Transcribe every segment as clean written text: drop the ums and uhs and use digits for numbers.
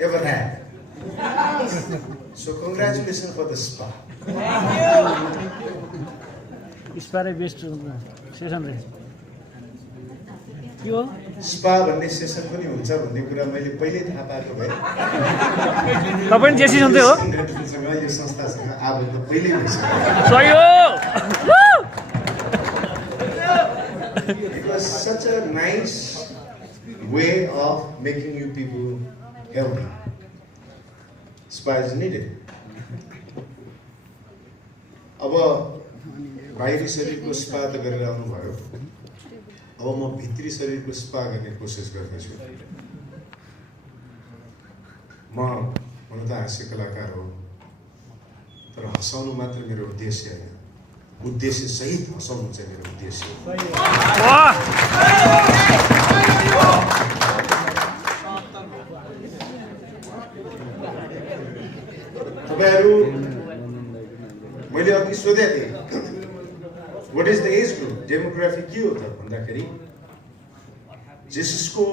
ever had. So congratulations for the spa. स्पारै best session रे के हो स्पा भन्ने सेसन पनि हुन्छ भन्ने कुरा मैले पहिल्यै थाहा पाएको भए तपाईं जेसी सन्ते हो संगठनसँग यो संस्थासँग आबद्ध पहिल्यै भइसक्यो. सही हो It was such a nice way of making you people healthy. Spa is needed. अब बाहिरी शरीरको स्पा त गरेर आउनुभयो, अब म भित्री शरीरको स्पा गर्ने कोसिस गर्दैछु. म हुन त हास्य कलाकार हो, तर हँसाउनु मात्र मेरो उद्देश्य होइन. उद्देश्य सहित हँसाउनु चाहिँ मेरो उद्देश्य हो. तपाईँहरू मैले अघि सोधेको थिएँ what is the age group demography के हो त भन्दाखेरि जेससको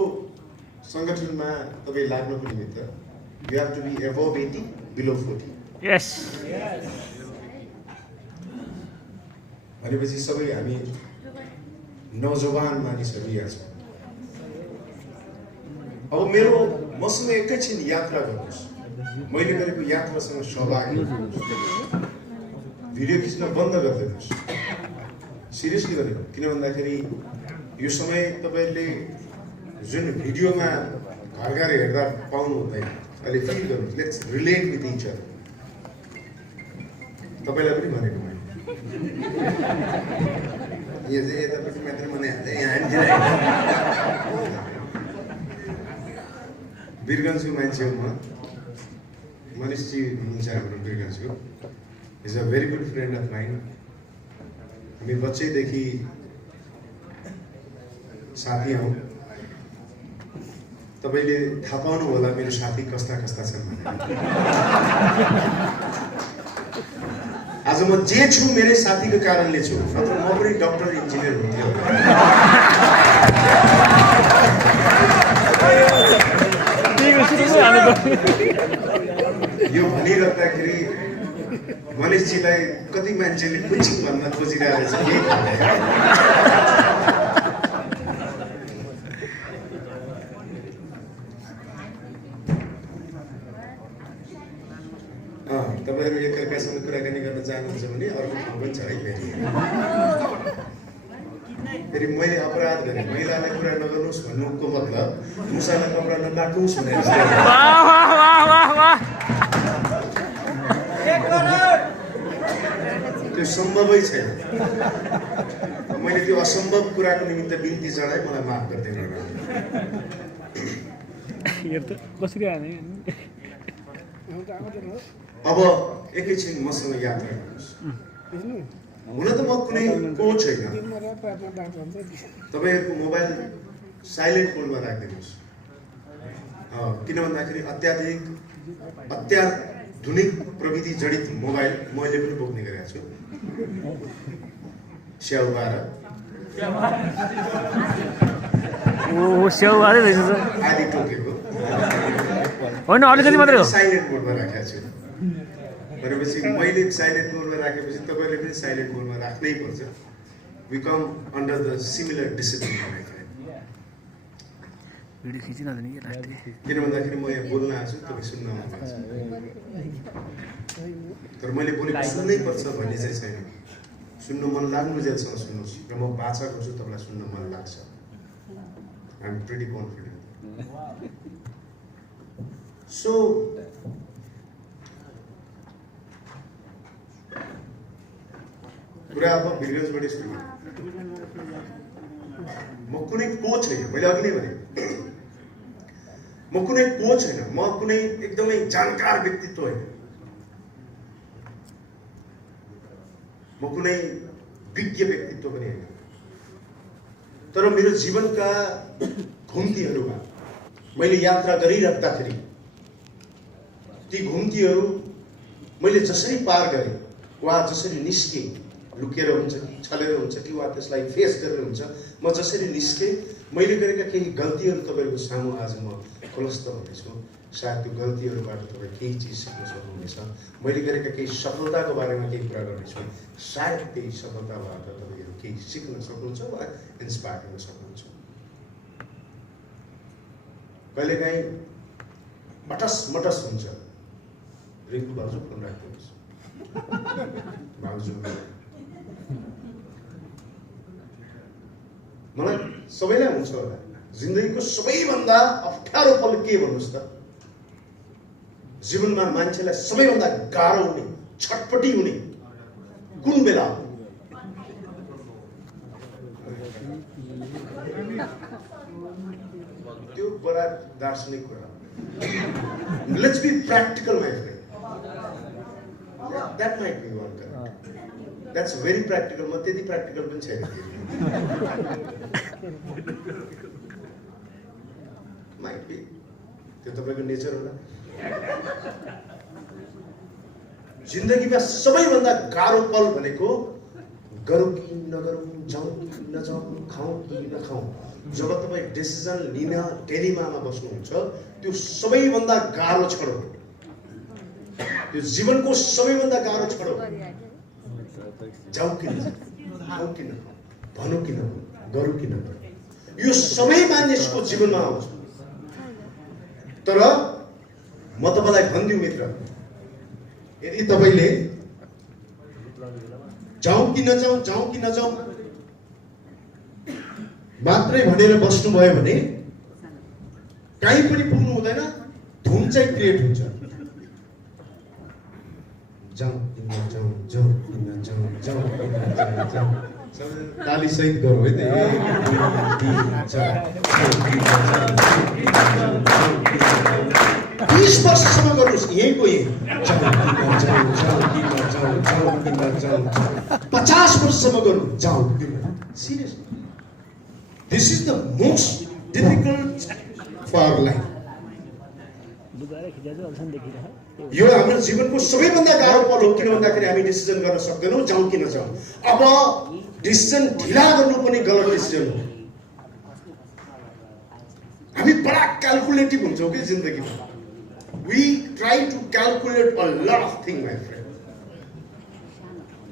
संगठनमा तपाईँ लाग्नको निमित्त you have to be above 80 below 40. यस भनेपछि सबै हामी नौजवान मानिसहरू यहाँ छौँ. अब मेरो मसँग एकैछिन यात्रा गर्नुहोस्, मैले गरेको यात्रासँग सहभागी हुनुहोस्. भिडियो खिच्न बन्द गरिदिनुहोस्, सिरियसली गरेको. किन भन्दाखेरि यो समय तपाईँहरूले जुन भिडियोमा घर घर हेर्दा पाउनु हुँदैन, अहिले फिल गर्नुहोस्. Let's relate with each other. तपाईँलाई पनि भनेको मैले यो चाहिँ यतापट्टि मात्रै मनाइ हाल्छ, यहाँ वीरगन्जको मान्छे हो. म मनिषजी हुनुहुन्छ हाम्रो वीरगन्जको. Is a very good friend of mine. हामी बच्चैदेखि साथी हौँ. तपाईँले थाहा पाउनु होला मेरो साथी कस्ता कस्ता छन् भनेर. आज म जे छु मेरै साथीको कारणले छु, नत्र म पनि डक्टर इन्जिनियर हुन्थ्यो. यो भनिराख्दाखेरि मनिषजीलाई कति मान्छेले कुचिङ भन्न खोजिरहेको छ. तपाईँहरू एकअर्कासँग कुराकानी गर्न चाहनुहुन्छ भने अर्को ठाउँ पनि छ है. फेरि मैले अपराध गरेँ, महिलालाई कुरा नगर्नुहोस् भन्नुको मतलब मुसालाई कपडा नकाट्नुहोस् भनेर त्यो सम्भवै छैन. मैले त्यो असम्भव कुराको निमित्त बिन्ती चढाएँ, मलाई माफ गरिदिनु. अब एकैछिन मसँग यात्रा गर्नुहोस्. हुन त म कुनै कोच होइन. तपाईँहरूको मोबाइल साइलेन्ट मोडमा राखिदिनुहोस्. किन भन्दाखेरि अत्याधुनिक प्रविधि जडित मोबाइल मैले पनि बोक्ने गरेको छु. स्याउ 12 आदि टोकेको होइन, अलिकति मात्रै हो. साइलेन्ट मोडमा राखेको छु. भनेपछि मैले साइलेन्ट मोडमा राखेपछि तपाईँले पनि साइलेन्ट मोडमा राख्नै पर्छ. We come under the similar discipline. किन भन्दाखेरि म यहाँ बोल्न आएको छु, तपाईँ सुन्न आउनुभएको छ. तर मैले बोलेको सुन्नै पर्छ भन्ने चाहिँ छैन. सुन्नु मन लाग्नु जेलसम्म सुन्नुहोस्, र म भाषा गर्छु तपाईँलाई सुन्न मन लाग्छ. I am pretty confident. सो कुरा अब वीरगन्जबाट सुरु. म कुनै कोच होइन, मैले अघि नै भने म कुनै कोच होइन, म कुनै एकदमै जानकार व्यक्तित्व होइन, म कुनै विज्ञ व्यक्तित्व पनि होइन. तर मेरो जीवनका घुम्तीहरूमा मैले यात्रा गरिराख्दाखेरि ती घुम्तीहरू मैले जसरी पार गरेँ वा जसरी निस्केँ, लुकेर हुन्छ कि छलेर हुन्छ कि वा त्यसलाई फेस गरेर हुन्छ, म जसरी निस्केँ, मैले गरेका केही गल्तीहरू तपाईँहरूको सामु आज म खुलस्त हुनेछु। सायद त्यो गल्तीहरूबाट तपाईँ केही चिज सिक्न सक्नुहुनेछ। मैले गरेका केही सफलताको बारेमा केही कुरा गर्नेछु। सायद त्यही सफलताबाट तपाईँहरू केही सिक्न सक्नुहुन्छ वा इन्स्पायर हुन सक्नुहुन्छ। कहिलेकाहीँ मटस हुन्छ। रिङ्कु भाउजू फोन राख्नुहोस्। भाउजू मलाई सबैलाई हुन्छ होला। जिन्दगीको सबैभन्दा अप्ठ्यारो पल के भन्नुहोस् त? जीवनमा मान्छेलाई सबैभन्दा गाह्रो हुने, छटपटी हुने कुन बेला हो? त्यो बडा दार्शनिक कुरा। Let's be practical, my friend. That might be one correct. That's very practical. म त्यति practical पनि छैन। Might be. त्यो तपाईको नेचर होला। जिन्दगीमा सबैभन्दा गाह्रो पल भनेको गरौँ कि नगरौँ, जाउँ कि नजाउँ, खाउँ कि नखाउँ। जब तपाईँ डिसिजन लिन डेलिमामा बस्नुहुन्छ, त्यो सबैभन्दा गाह्रो क्षण हो। त्यो जीवनको सबैभन्दा गाह्रो क्षण हो। जाउँ कि नजाउँ, खाउँ कि नखाउँ, भनौँ कि नभनौँ, गरौँ कि नगरौँ, यो सबै मानिसको जीवनमा आउँछ। तर म तपाईलाई भन्दिउँ मित्र, यदि तपाईले जाउँ कि नजाउँ मात्रै भनेर बस्नुभयो भने कहीँ पनि पुग्नु हुँदैन। धुन चाहिँ क्रिएट हुन्छ। जाउँ कि नजाउँ, जाउँ कि नजाउँ, जाउँ कि नजाउँ। ताली सहित गरौँ है त। 20 वर्षसम्म गर्नुहोस् यहीँको यही। 50 वर्षसम्म गर्नु जाउँ। Seriously this is the most difficult for life. यो हाम्रो जीवनको सबैभन्दा गाह्रो पल हो। किन भन्दाखेरि हामी डिसिजन गर्न सक्दैनौँ जाउँ कि नजाउँ। अब डिसिजन ढिला गर्नु पनि गलत डिसिजन हो। हामी बडा क्यालकुलेटिभ हुन्छौँ कि जिन्दगीमा। We try to calculate a lot of things, my friend.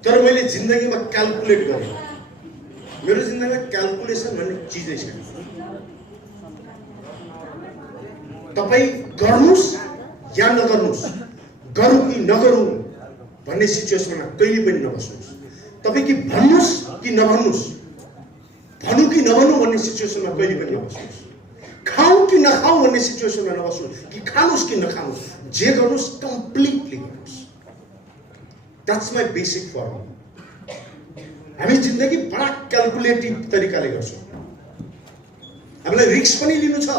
तर मैले जिन्दगीमा क्यालकुलेट गरेँ। मेरो जिन्दगीमा क्यालकुलेसन भन्ने चिजै छैन। तपाईँ गर्नुहोस् या नगर्नुहोस्, गरौँ कि नगरौँ भन्ने सिचुएसनमा कहिले पनि नबस्नुहोस्। तपाईँ कि भन्नुहोस् कि नभन्नुहोस्, भनौँ कि नभनौँ भन्ने सिचुएसनमा कहिले पनि नबस्नुहोस्। खाऊ कि नखाऊ भन्ने सिचुएसनमा नबस्नुहोस्। कि खानुहोस् कि नखानुहोस्, जे गर्नुहोस् कम्प्लिटली गर्नुहोस्। That's my basic formula. हामी जिन्दगी बडा क्यालकुलेटिभ तरिकाले गर्छौँ। हामीलाई रिस्क पनि लिनु छ।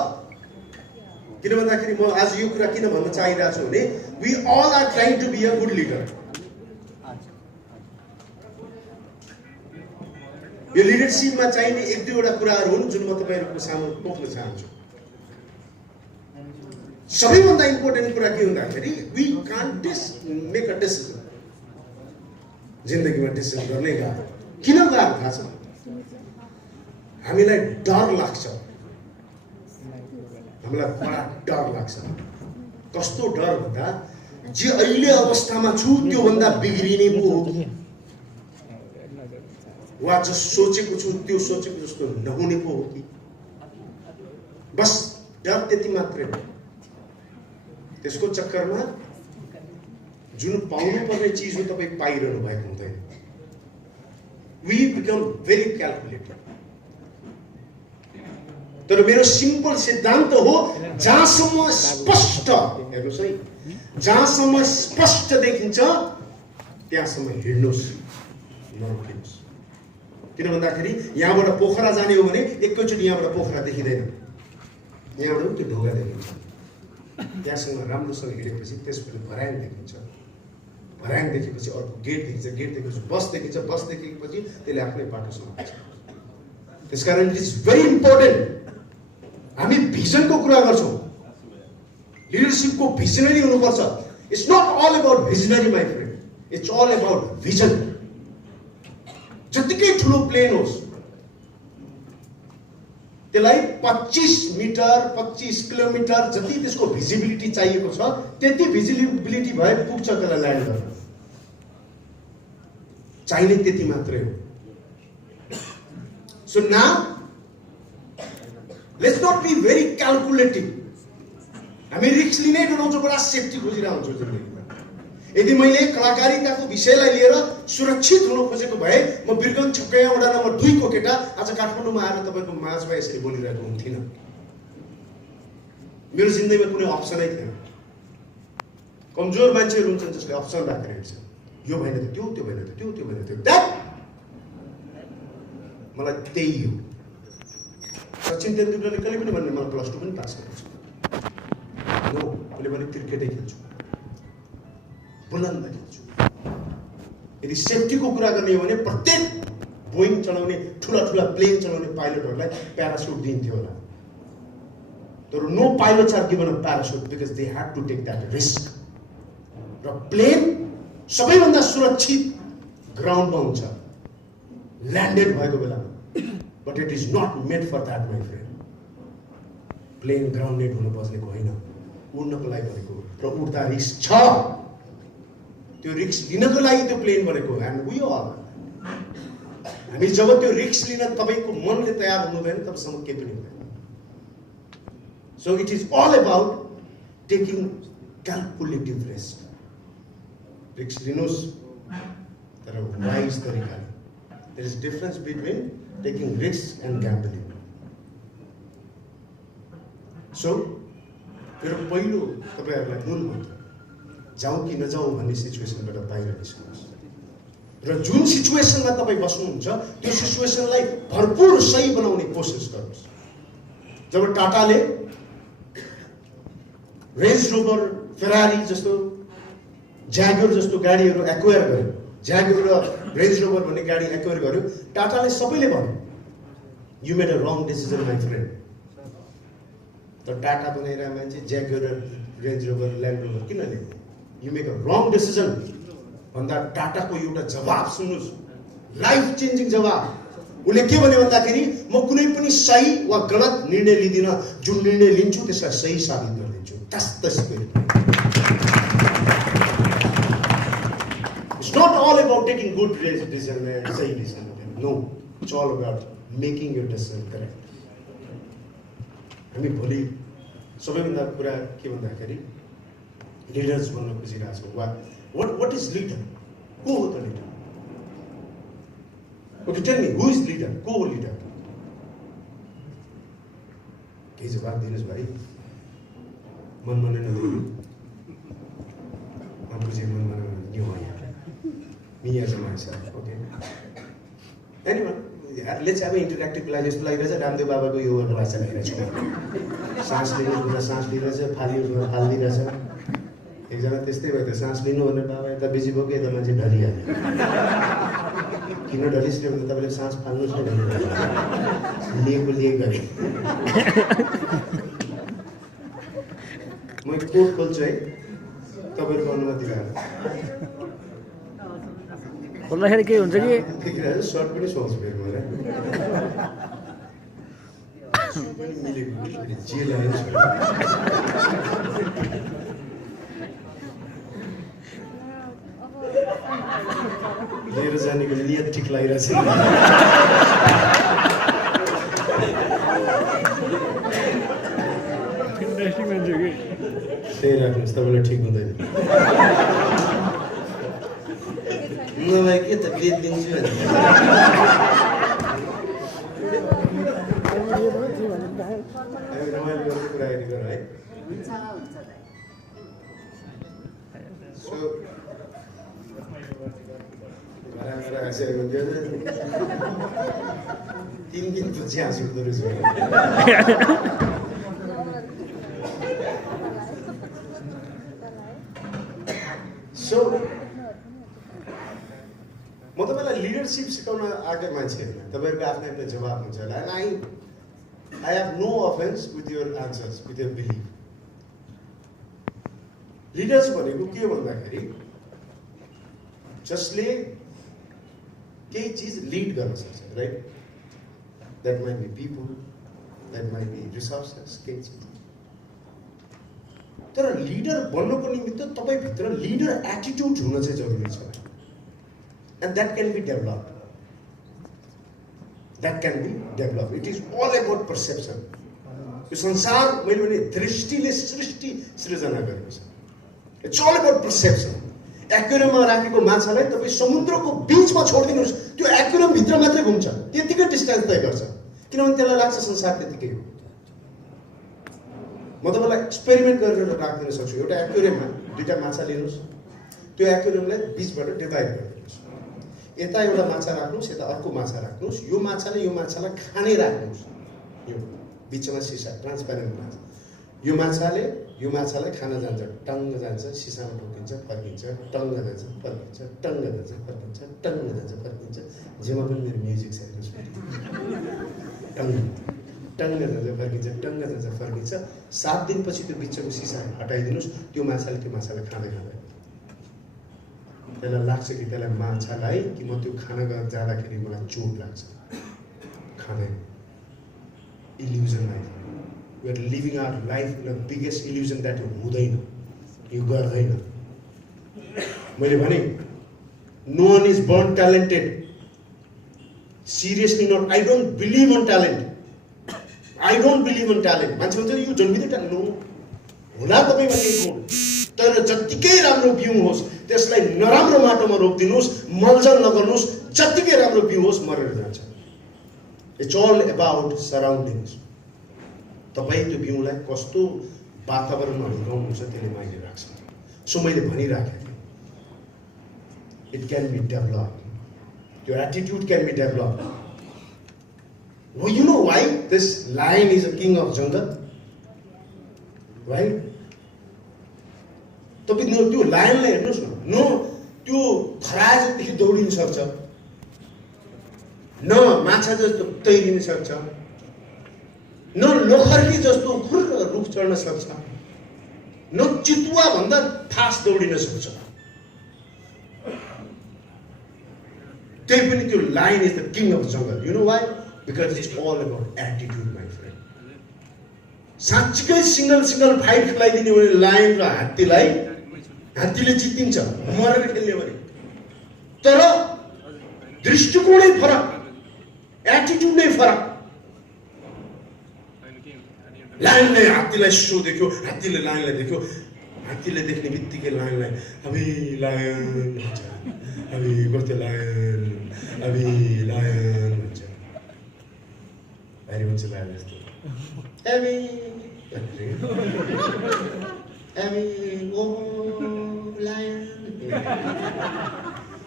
किन भन्दाखेरि म आज यो कुरा किन भन्न चाहिरहेको छु भने we all are trying to be a good leader. यो लिडरसिपमा चाहिने 1-2 कुराहरू हुन् जुन म तपाईँहरूको सामु पोख्न चाहन्छु। सबैभन्दा इम्पोर्टेन्ट कुरा के हुँदाखेरि we can't make a decision. जिन्दगीमा डिसिजन गर्ने गाह्रो। किन गाह्रो थाहा छ? हामीलाई डर लाग्छ। हामीलाई बडा डर लाग्छ। कस्तो डर भन्दा जे अहिले अवस्थामा छु त्यो भन्दा बिग्रिने पो हो कि, वा जो सोचेको छु त्यो सोचेको जस्तो नहुने पो हो कि। बस डर त्यति मात्रै हो। त्यसको चक्करमा जुन पाउनु पर्ने चिज हो तपाईँ पाइरहनु भएको हुँदैन। We become very calculated. तर मेरो सिम्पल सिद्धान्त हो जहाँसम्म स्पष्ट, हेर्नुहोस् है, जहाँसम्म स्पष्ट देखिन्छ त्यहाँसम्म हिँड्नुहोस्, नरोकिनुहोस्। किन भन्दाखेरि यहाँबाट पोखरा जाने हो भने एकैचोटि यहाँबाट पोखरा देखिँदैन। यहाँबाट त्यो ढोका देखिन्छ। त्यहाँसँग राम्रोसँग हिँडेपछि त्यसपछि भर्याङ देखिन्छ। भर्याङ देखेपछि अर्को गेट देखिन्छ। गेट देखेपछि बस देखिन्छ। बस देखेपछि त्यसले आफ्नै बाटो समात्छ। त्यसकारण इट इज भेरी इम्पोर्टेन्ट हामी भिजनको कुरा गर्छौँ। लिडरसिपको भिजनरी हुनुपर्छ। It's not all about visionary my friend, it's all about vision. जतिकै ठुलो प्लेन होस् त्यसलाई 25 मिटर 25 किलोमिटर जति त्यसको भिजिबिलिटी चाहिएको छ त्यति भिजिबिलिटी भए पुग्छ त्यसलाई ल्यान्ड गर्न। चाहिने त्यति मात्रै हो। So now let's not be very calculative. हामी रिस्क लिनै डराउँछौँ, बडा सेफ्टी खोजिरहन्छौँ जिन्दगीमा। यदि मैले कलाकारिताको विषयलाई लिएर सुरक्षित हुन खोजेको भए म बिरगञ्ज छक्कैया वडा नम्बर 2 को केटा आज काठमाडौँमा आएर तपाईँको माझमा यसरी बोलिरहेको हुन्थिनँ। मेरो जिन्दगीमा कुनै अप्सनै थिएन। कमजोर मान्छेहरू हुन्छन् जसले अप्सन राखेर हिँड्छन्, यो भएन त त्यो, त्यो भएन त त्यो, त्यो भएन त्यो। द्याट मलाई त्यही हो। सचिन तेन्दुलकरले कहिले पनि भन्ने मलाई +2 पनि पास गर्छु। नो, मैले भने क्रिकेटै खेल्छु, बुलन्द खेल्छु। यदि सेफ्टीको कुरा गर्ने हो भने प्रत्येक बोइङ चलाउने ठुला ठुला प्लेन चलाउने पाइलटहरूलाई प्यारासुट दिन्थ्यो होला। तर no pilots are given a parachute because they had to take that risk. र प्लेन सबैभन्दा सुरक्षित ग्राउन्डमा हुन्छ ल्यान्डेड भएको बेलामा। But it is not made for that my friend. Plane grounded हुनु बस्नेको होइन, उड्नको लागि बनेको हो। र उड्दा रिस्क छ, त्यो रिस्क लिनको लागि त्यो प्लेन बनेको हो। एन्ड वी अल हामी जब त्यो रिस्क लिन तपाईँको मनले तयार हुनुहुँदैन तबसम्म केही पनि हुँदैन। So it is all about taking calculative risk. Risk लिनुहोस् तर वाइज तरिकाले। There is difference between taking risk and gambling. So मेरो पहिलो तपाईँहरूलाई मूल मन्त्र, जाउँ कि नजाउँ भन्ने सिचुएसनबाट बाहिर निस्कनुहोस्। र जुन सिचुएसनमा तपाईँ बस्नुहुन्छ त्यो सिचुएसनलाई भरपुर सही बनाउने कोसिस गर्नुहोस्। जब टाटाले रेन्ज रोभर, फेरारी जस्तो, ज्यागुर जस्तो गाडीहरू एक्वायर गर्यो, ज्यागुर र रेन्ज रोभर भन्ने गाडी एक्वायर गर्यो, टाटाले सबैले भन्यो you made a wrong decision my friend. तर टाटा बनाइरहेको मान्छे ज्यागुर र रेन्ज रोभर, ल्यान्ड रोभर किन लिने? You make a wrong decision भन्दा टाटाको एउटा जवाब सुन्नुहोस्, लाइफ चेन्जिङ जवाब। उसले के भन्यो भन्दाखेरि म कुनै पनि सही वा गलत निर्णय लिँदिनँ, जुन निर्णय लिन्छु त्यसलाई सही साबित गरिदिन्छु। That's the spirit. It's not all about taking good decision and सही decision. No, it's all about making your decision correct. हामी भोलि सबैभन्दा कुरा के भन्दाखेरि लिडर्स बन्न खोजिरहेको छौँ। What is leader? को हो त leader? Okay, tell me, who is leader? को हो लिडर? केही जवाब दिनुहोस् भाइ। मन मनै नदिनु, बुझे मन मनै यो हो यहाँ मिया जमाइ छ। Okay, anyone, let's have interactive class. यस्तो लागिरहेछ रामदेव बाबाको योगा क्लास चलाइरहेछ। सास लिनु सास लिइरहेछ, फालिनु फालिदिइरहेछ। एकजना त्यस्तै भयो त, सास लिनु भनेर बाबा यता बिजी भयो कि यता मान्छे ढलिहाल्यो। किन ढलिसक्यो भने तपाईँले सास फाल्नुहोस् न भन्नु लिएको गरे। म कोट खोल्छु है, तपाईँहरूको अनुमति भएर। खोल्दाखेरि के हुन्छ कि सर्ट पनि सुहाउँछु फेरि मलाई। मिलेको जे लाग्यो लिएर जानेको नियत ठिक लागिरहेछ। त्यही राख्नुहोस्, तपाईँलाई ठिक हुँदैन। नभए के त बेचिदिन्छु भने रमाइलो गरेर कुराकानी गर है। तीन दिन पछि हाँस उठ्दो रहेछ। सो म तपाईँलाई लिडरसिप सिकाउन आएको मान्छे होइन, तपाईँहरूको आफ्नो आफ्नो जवाब हुन्छ होला। And I have no offence with your answers, with your believe. Leaders भनेको के हो भन्दाखेरि जसले केही चिज लिड गर्न सक्छ, right? That might be people, That might be resources, skills. तर लिडर बन्नको निमित्त तपाईभित्र लिडर एटिट्युड हुन चाहिँ जरुरी छ. And that can be developed. That can be developed. It is all about perception. यो संसार मैले भने दृष्टिले सृष्टि सृजना गरेको छ. It's all about perception. एक्वेरियममा राखेको माछालाई तपाईँ समुद्रको बीचमा छोडिदिनुहोस्, त्यो एक्वेरियम भित्र मात्रै घुम्छ, त्यतिकै डिस्टेन्स तय गर्छ, किनभने त्यसलाई लाग्छ संसार त्यतिकै हो. म तपाईँलाई एक्सपेरिमेन्ट गरेर राखिदिन सक्छु. एउटा एक्वेरियममा दुईटा माछा लिनुहोस्, त्यो एक्वेरियमलाई बीचबाट डिभाइड गरिदिनुहोस्. यता एउटा माछा राख्नुहोस्, यता अर्को माछा राख्नुहोस्. यो माछाले यो माछालाई खानै राख्नुहोस्. यो बिचमा सिसा ट्रान्सप्यारेन्ट माछा. यो माछाले यो माछालाई खान जान्छ, टङ्ग जान्छ, सिसामा ठोकिन्छ, फर्किन्छ, टङ्ग जान्छ, फर्किन्छ, टङ्ग जान्छ, फर्किन्छ, टङ्ग जान्छ, फर्किन्छ. जेमा पनि मेरो म्युजिक छ हेर्नुहोस्. टङ्ग टङ्ग जान्छ, फर्किन्छ, टङ्ग जान्छ, फर्किन्छ. 7 दिनपछि त्यो बिचको सिसा हटाइदिनुहोस्. त्यो माछालाई खाँदै खाँदै त्यसलाई लाग्छ कि त्यसलाई माछालाई कि म त्यो खान जाँदाखेरि मलाई चोट लाग्छ, खाँदैन. Illusion life. We are living our life in the biggest illusion that हुँदैन, यो गर्दैन. मैले भने no one is born talented. Seriously not. I don't believe on talent. I don't believe on talent. मान्छे भन्छ यो जन्मिँदै ट्यालेन्ट हो. होला तपाईमा केही गुण, तर जतिकै राम्रो बिउ होस् त्यसलाई नराम्रो माटोमा रोपिदिनुहोस्, मलजल नगर्नुहोस्, जतिकै राम्रो बिउ होस् मरेर जान्छ. It's all about surroundings. तपाईँ त्यो बिउलाई कस्तो वातावरणमा हुर्काउनुहुन्छ त्यसले माइने राख्छ. सो मैले भनिराखेँ it can be develop. Your attitude can be developed. Well, you know why this lion is a king of jungle? Right? तपाईँ त्यो लायनलाई हेर्नुहोस् न, त्यो खरायो जतिखेर दौडिन सक्छ, न माछा जस्तो तैरिन सक्छ, न लोखर्की जस्तो खुर्र रुख चढ्न सक्छ, न चितुवा भन्दा फास्ट दौडिन सक्छ. त्यही पनि त्यो lion is the king of jungle. You know why? Because it's all about attitude my friend. साँच्चीकै सिंगल फाइट खेलाइदिने भने लायन र हात्तीलाई, हात्तीले जितिन्छ मरेर खेल्ने भने. तर दृष्टिकोणै फरक, एटिट्युड नै फरक. लायनले हात्तीलाई सो देख्यो, हात्तीले लायनलाई देख्यो, हात्तीले देख्ने बित्तिकै लायनलाई अबे लायन भन्छ, अबे कस्तो लायन, अबे लायन भन्छ. भारी भन्छ लायन जस्तो. अबे अबे ओ लायन,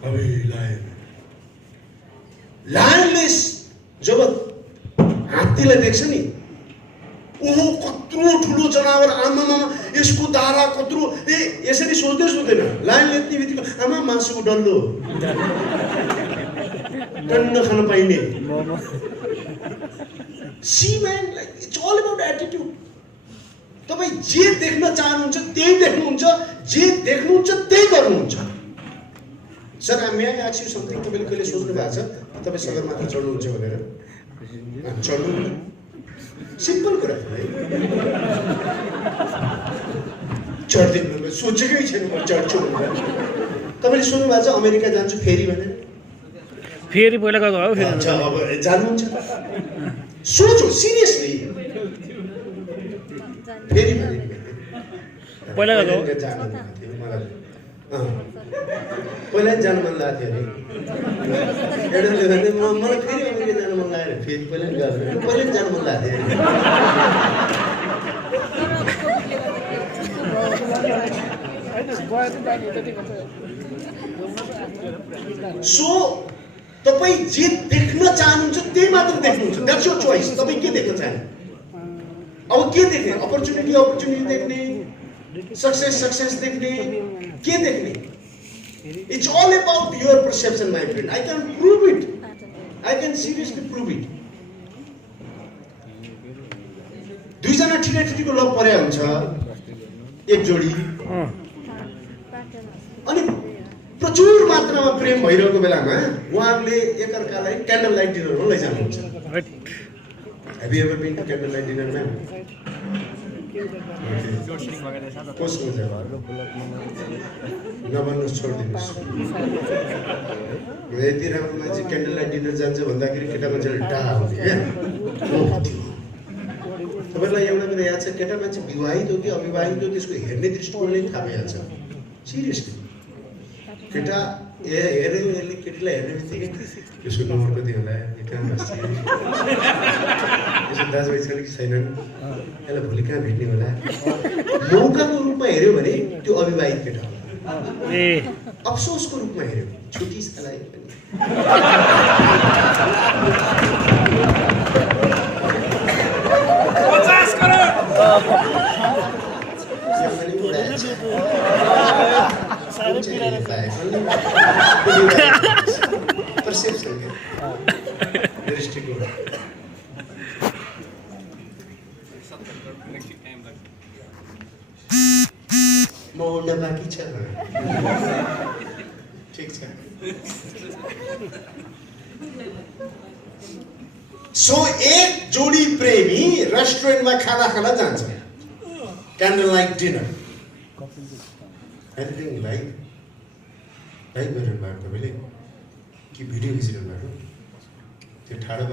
अबे लायन. लायनले जब हात्तीलाई देख्छ नि, ओहो कत्रो ठुलो जनावर, आमामा यसको दारा कत्रो, यसरी सोच्दै सोच्दैन. लायनले यति बित्तिकै आमा मासुको डल्लो टन्न खान पाइने. See man, like it's all about attitude. तपाईँ जे देख्न चाहनुहुन्छ त्यही देख्नुहुन्छ, जे देख्नुहुन्छ त्यही गर्नुहुन्छ. Sir may I ask you something. तपाईँले कहिले सोच्नु भएको छ तपाईँ सगरमाथा चढ्नुहुन्छ भनेर? चढ्नु सिम्पल कुरा है. चढ्दिनु, सोचेकै छैन म चढ्छु भनेर. तपाईँले सुन्नु भएको छ अमेरिका जान्छु फेरि भनेर? फेरि पहिला गएको हो, फेरि अब जानुहुन्छ? सोचो सिरियसली. फेरि पहिला गएको हो, जानु मन थियो मलाई. पहिला जानु मन लाग्थ्यो अरे. एउटाले भन्दै मलाई फेरि अमेरिका जानु मन लागेर फेरि पहिला गयो, पहिला जानु मन लाग्थ्यो. सो तपाईँ जे देख्न चाहनुहुन्छ त्यही मात्र देख्नुहुन्छ. That's your choice. तपाईँ के देख्न चाहनु? अब के देख्ने? अपर्च्युनिटी देख्ने, सक्सेस देख्ने, के देख्ने? It's all about your perception, my friend. I can prove it. I can seriously prove it. दुईजना ठिटीको लभ परे हुन्छ, एक जोडी, अनि प्रचुर मात्रामा प्रेम भइरहेको बेलामा उहाँहरूले एकअर्कालाई क्यान्डल लाइट डिनरमा लैजानुहुन्छ. Have you ever been to candlelight dinner, man? कसको चाहिँ नभन्नुहोस्, छोडिदिनुहोस्। यति राम्रो मान्छे क्यान्डललाइट डिनर जान्छ भन्दाखेरि केटा मान्छेले डाहा हुने क्या। तपाईँलाई एउटा कुरा याद छ, केटा मान्छे विवाहित हो कि अविवाहित हो त्यसको हेर्ने दृष्टिकोणले थाहा भइहाल्छ। सिरियसली केटा हेऱ्यो, यसले केटीलाई हेर्ने बित्तिकै यसको नम्बर कति होला, यो कहाँ बस्छ, यसो दाजुभाइ छन् कि छैनन्, यसलाई भोलि कहाँ भेट्ने होला, मौकाको रूपमा हेऱ्यो भने त्यो अविवाहित केटा होला। अफसोसको रूपमा हेऱ्यो छुट्टी यसलाई perception दृष्टिकोण म उड्न बाँकी छ। ठिक छ। सो एक जोडी प्रेमी रेस्टुरेन्टमा खाना खान जान्छ, candle light dinner. Anything like गरिरहनु भएको तपाईँले कि भिडियो खिचिरहनु भएको त्यो ठाडो